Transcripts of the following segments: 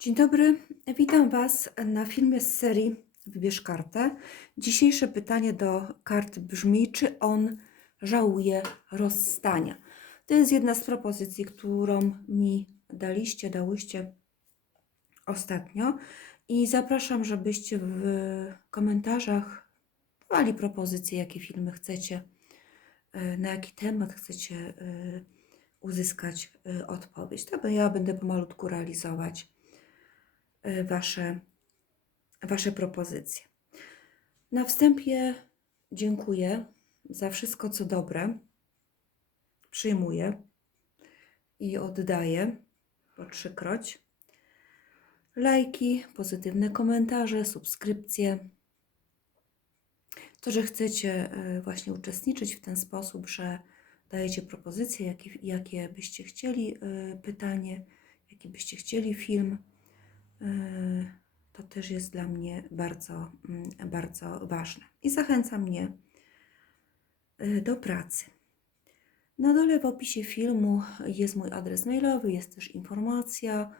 Dzień dobry, witam Was na filmie z serii Wybierz kartę. Dzisiejsze pytanie do kart brzmi, czy on żałuje rozstania? To jest jedna z propozycji, którą mi daliście, dałyście ostatnio i zapraszam, żebyście w komentarzach dawali propozycje, jakie filmy chcecie, y, na jaki temat chcecie y, uzyskać y, odpowiedź. To ja będę pomalutku realizować wasze, wasze propozycje. Na wstępie dziękuję za wszystko, co dobre. Przyjmuję i oddaję po trzykroć. Lajki, pozytywne komentarze, subskrypcje. To, że chcecie y, właśnie uczestniczyć w ten sposób, że dajecie propozycje, jakie, jakie byście chcieli y, pytanie, jaki byście chcieli film. Y, To też jest dla mnie bardzo, mm, bardzo ważne i zachęca mnie y, do pracy. Na dole w opisie filmu jest mój adres mailowy, jest też informacja,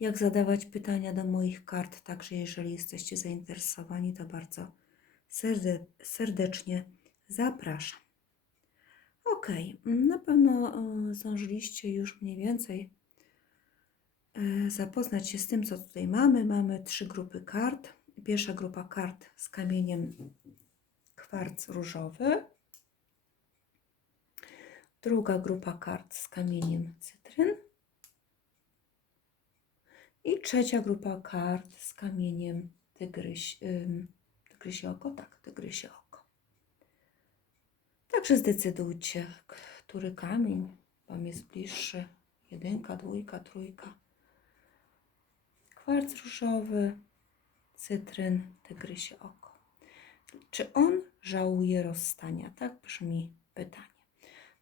jak zadawać pytania do moich kart. Także jeżeli jesteście zainteresowani, to bardzo serde, serdecznie zapraszam. Ok, na pewno e, zdążyliście już mniej więcej zapoznać się z tym, co tutaj mamy. Mamy trzy grupy kart. Pierwsza grupa kart z kamieniem kwarc różowy. Druga grupa kart z kamieniem cytryn. I trzecia grupa kart z kamieniem tygryś, ym, tygrysie oko. Tak, tygrysie oko. Także zdecydujcie, który kamień Wam jest bliższy. Jedynka, dwójka, trójka. Kwarc różowy, cytryn, tygrysie oko. Czy on żałuje rozstania? Tak brzmi pytanie.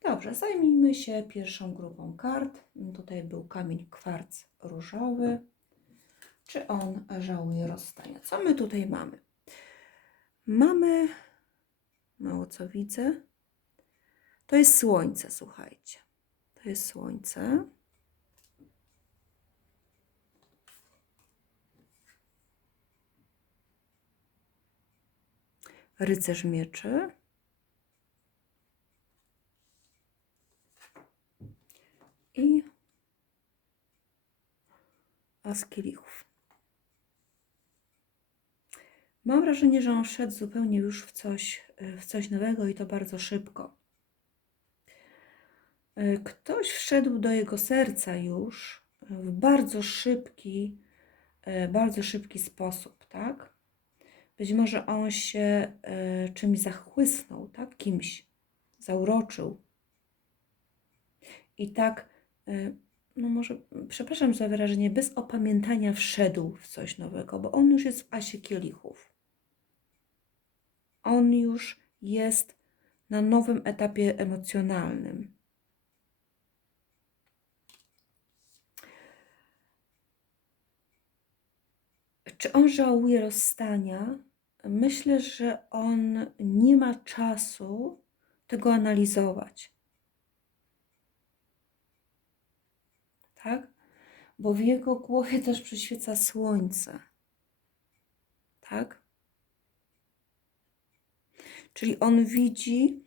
Dobrze, zajmijmy się pierwszą grupą kart. Tutaj był kamień kwarc różowy. Czy on żałuje rozstania? Co my tutaj mamy? Mamy, mało co widzę, to jest słońce, słuchajcie. To jest słońce. Rycerz mieczy. I as kielichów. Mam wrażenie, że on szedł zupełnie już w coś, w coś nowego i to bardzo szybko. Ktoś wszedł do jego serca już w bardzo szybki, e, bardzo szybki sposób, tak? Być może on się e, czymś zachłysnął, tak? Kimś zauroczył. I tak, e, no może, przepraszam za wyrażenie, bez opamiętania wszedł w coś nowego, bo on już jest w asie kielichów. On już jest na nowym etapie emocjonalnym. Czy on żałuje rozstania? Myślę, że on nie ma czasu tego analizować. Tak? Bo w jego głowie też przyświeca słońce. Tak? Czyli on widzi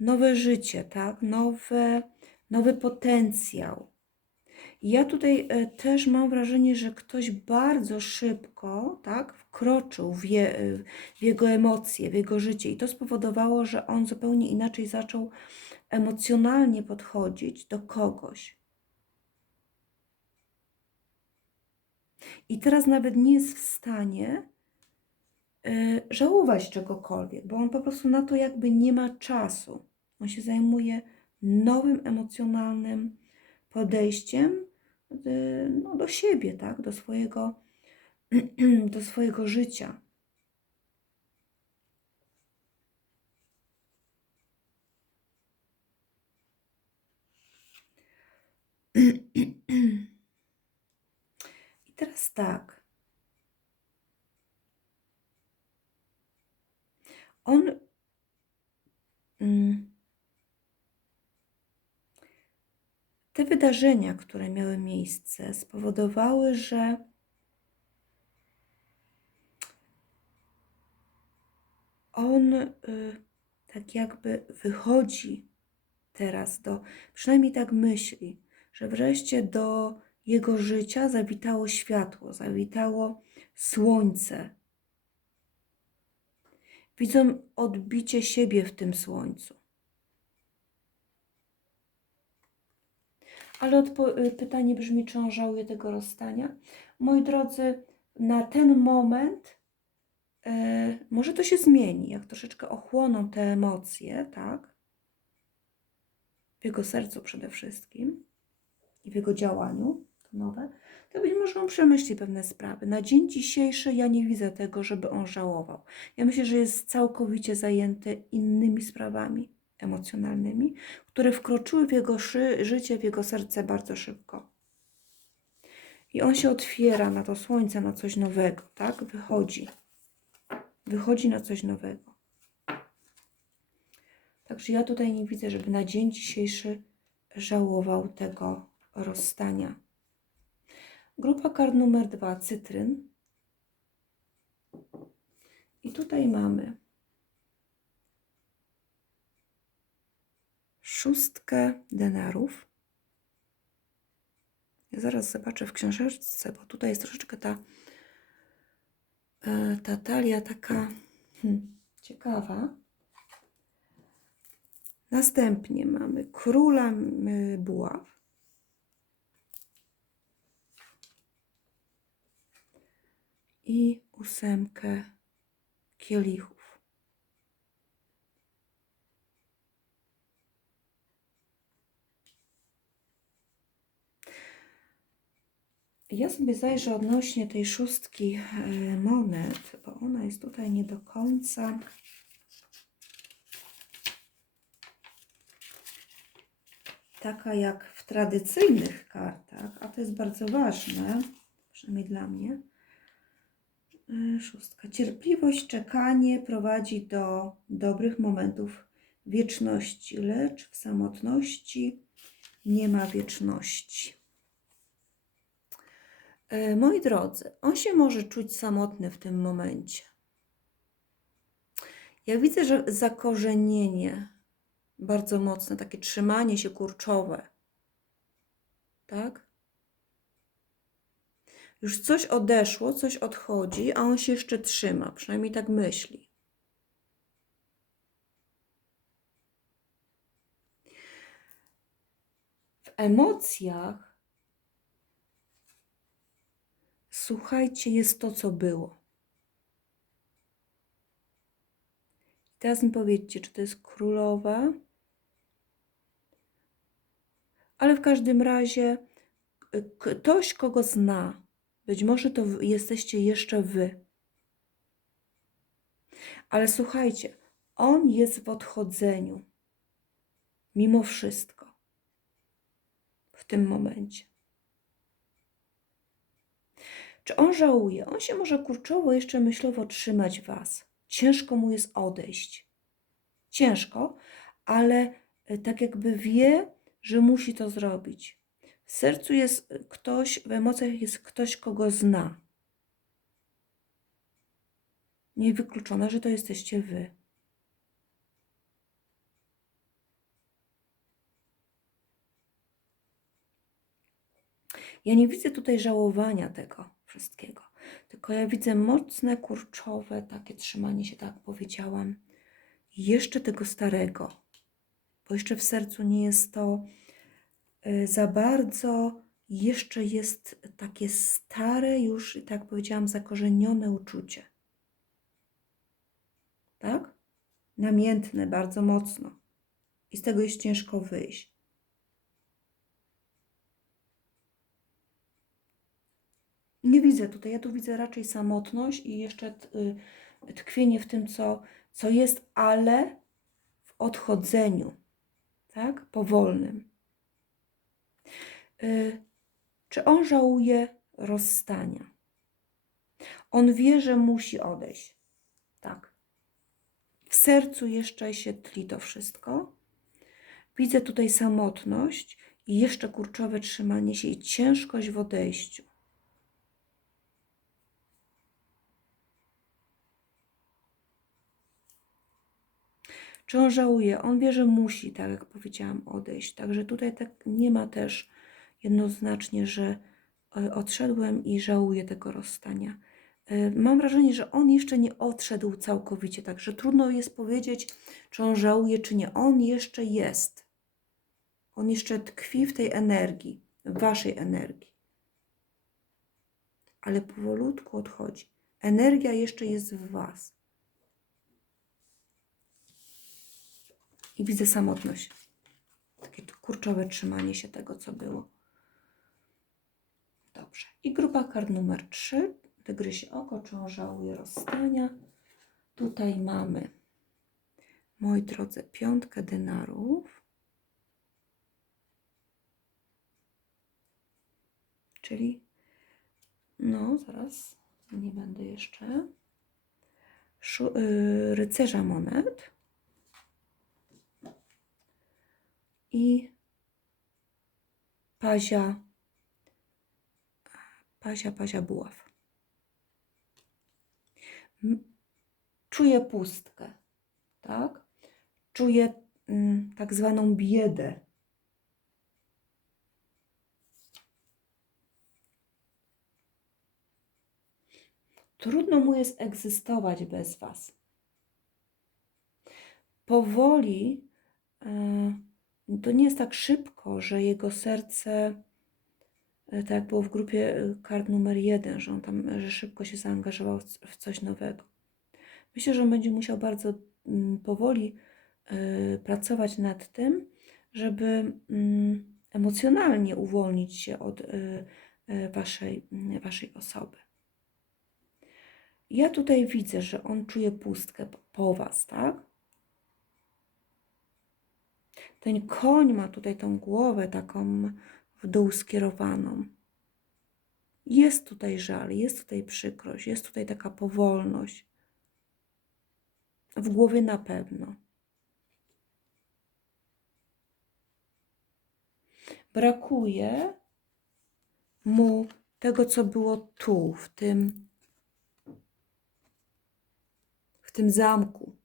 nowe życie, tak? Nowe, nowy potencjał. Ja tutaj e, też mam wrażenie, że ktoś bardzo szybko tak, wkroczył w, je, e, w jego emocje, w jego życie, i to spowodowało, że on zupełnie inaczej zaczął emocjonalnie podchodzić do kogoś. I teraz nawet nie jest w stanie y, żałować czegokolwiek, bo on po prostu na to jakby nie ma czasu. On się zajmuje nowym emocjonalnym podejściem no, do siebie, tak? do, swojego, do swojego życia. I teraz tak. On mm, te wydarzenia, które miały miejsce, spowodowały, że on y, tak jakby wychodzi teraz do, przynajmniej tak myśli, że wreszcie do jego życia zawitało światło, zawitało słońce. Widzą odbicie siebie w tym słońcu. Ale y, pytanie brzmi, czy on żałuje tego rozstania? Moi drodzy, na ten moment e, może to się zmieni, jak troszeczkę ochłoną te emocje, tak? W jego sercu przede wszystkim i w jego działaniu, nowe, to być może on przemyśli pewne sprawy. Na dzień dzisiejszy ja nie widzę tego, żeby on żałował. Ja myślę, że jest całkowicie zajęty innymi sprawami emocjonalnymi, które wkroczyły w jego życie, w jego serce bardzo szybko. I on się otwiera na to słońce, na coś nowego, tak? Wychodzi. Wychodzi na coś nowego. Także ja tutaj nie widzę, żeby na dzień dzisiejszy żałował tego rozstania. Grupa kart numer dwa, cytryn. I tutaj mamy szóstkę denarów. Ja zaraz zobaczę w książeczce, bo tutaj jest troszeczkę ta, e, ta talia taka hmm, ciekawa. Następnie mamy króla m, buław. I ósemkę kielichów. Ja sobie zajrzę odnośnie tej szóstki e, monet, bo ona jest tutaj nie do końca. Taka jak w tradycyjnych kartach, a to jest bardzo ważne, przynajmniej dla mnie. E, Szóstka. Cierpliwość, czekanie prowadzi do dobrych momentów wieczności, lecz w samotności nie ma wieczności. E, Moi drodzy, on się może czuć samotny w tym momencie. Ja widzę, że zakorzenienie bardzo mocne, takie trzymanie się kurczowe. Tak? Już coś odeszło, coś odchodzi, a on się jeszcze trzyma, przynajmniej tak myśli. W emocjach Słuchajcie, jest to, co było. Teraz mi powiedzcie, czy to jest królowa, ale w każdym razie y, ktoś, kogo zna. Być może to jesteście jeszcze wy. Ale słuchajcie, on jest w odchodzeniu. Mimo wszystko. W tym momencie. Czy on żałuje? On się może kurczowo jeszcze myślowo trzymać was. Ciężko mu jest odejść. Ciężko, ale e, tak jakby wie, że musi to zrobić. W sercu jest ktoś, w emocjach jest ktoś, kogo zna. Niewykluczone, że to jesteście wy. Ja nie widzę tutaj żałowania tego wszystkiego, tylko ja widzę mocne, kurczowe, takie trzymanie się, tak powiedziałam, jeszcze tego starego, bo jeszcze w sercu nie jest to y, za bardzo, jeszcze jest takie stare, już, tak powiedziałam, zakorzenione uczucie. Tak? Namiętne bardzo mocno. I z tego jest ciężko wyjść. Nie widzę tutaj, ja tu widzę raczej samotność i jeszcze y, tkwienie w tym, co, co jest, ale w odchodzeniu, tak? Powolnym. Y, Czy on żałuje rozstania? On wie, że musi odejść. Tak. W sercu jeszcze się tli to wszystko. Widzę tutaj samotność i jeszcze kurczowe trzymanie się i ciężkość w odejściu. Czy on żałuje? On wie, że musi, tak jak powiedziałam, odejść. Także tutaj tak nie ma też jednoznacznie, że e, odszedłem i żałuję tego rozstania. E, Mam wrażenie, że on jeszcze nie odszedł całkowicie, także trudno jest powiedzieć, czy on żałuje, czy nie. On jeszcze jest. On jeszcze tkwi w tej energii, w waszej energii. Ale powolutku odchodzi. Energia jeszcze jest w was. I widzę samotność. Takie kurczowe trzymanie się tego, co było. Dobrze. I grupa kart numer 3. Tygrysie oko, czy on żałuje rozstania. Tutaj mamy, moi drodzy, piątkę denarów. Czyli, no zaraz, nie będę jeszcze. Szu, y, rycerza monet. I pazia, pazia, pazia buław. Czuję pustkę, tak? Czuję mm, tak zwaną biedę. Trudno mu jest egzystować bez Was. Powoli, e, to nie jest tak szybko, że jego serce, e, tak jak było w grupie e, kart numer jeden, że on tam, że szybko się zaangażował w coś nowego. Myślę, że on będzie musiał bardzo mm, powoli e, pracować nad tym, żeby mm, emocjonalnie uwolnić się od e, e, waszej, mm, waszej osoby. Ja tutaj widzę, że on czuje pustkę po was, tak? Ten koń ma tutaj tą głowę taką w dół skierowaną. Jest tutaj żal, jest tutaj przykrość, jest tutaj taka powolność. W głowie na pewno. Brakuje mu tego, co było tu, w tym, w tym zamku.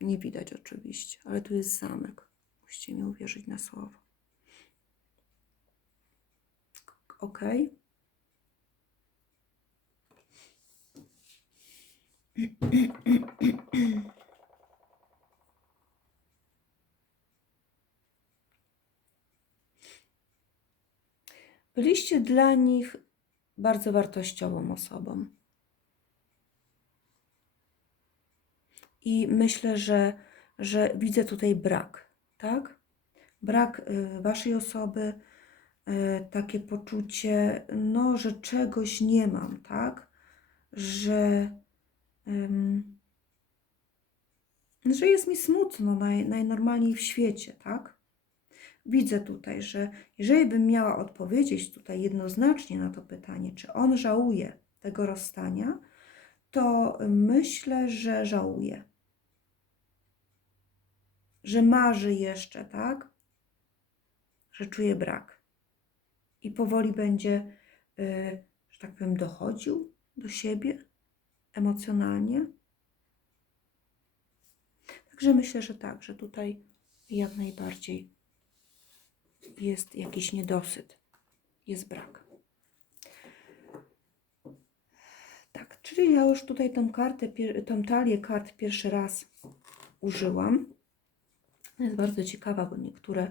Nie widać oczywiście, ale tu jest zamek. Musicie mi uwierzyć na słowo. Ok. Byliście dla nich bardzo wartościową osobą. I myślę, że, że widzę tutaj brak, tak? Brak y, waszej osoby, y, takie poczucie, no, że czegoś nie mam, tak? Że, ym, że jest mi smutno naj, najnormalniej w świecie, tak? Widzę tutaj, że jeżeli bym miała odpowiedzieć tutaj jednoznacznie na to pytanie, czy on żałuje tego rozstania, to myślę, że żałuje. Że marzy jeszcze, tak? Że czuje brak. I powoli będzie, y, że tak powiem, dochodził do siebie emocjonalnie. Także myślę, że tak, że tutaj jak najbardziej jest jakiś niedosyt, jest brak. Tak, czyli ja już tutaj tą kartę, tą talię kart pierwszy raz użyłam. Jest bardzo ciekawa, bo niektóre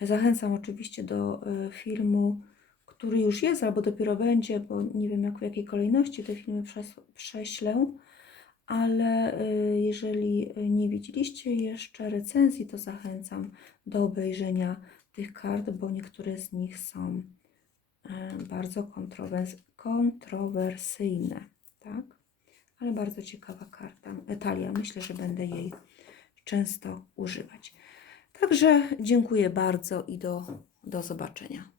zachęcam oczywiście do y, filmu, który już jest albo dopiero będzie, bo nie wiem jak w jakiej kolejności te filmy prześlę, ale y, jeżeli nie widzieliście jeszcze recenzji, to zachęcam do obejrzenia tych kart, bo niektóre z nich są e, bardzo kontrowers- kontrowersyjne, tak? Ale bardzo ciekawa karta, e, talia. Myślę, że będę jej często używać. Także dziękuję bardzo i do, do zobaczenia.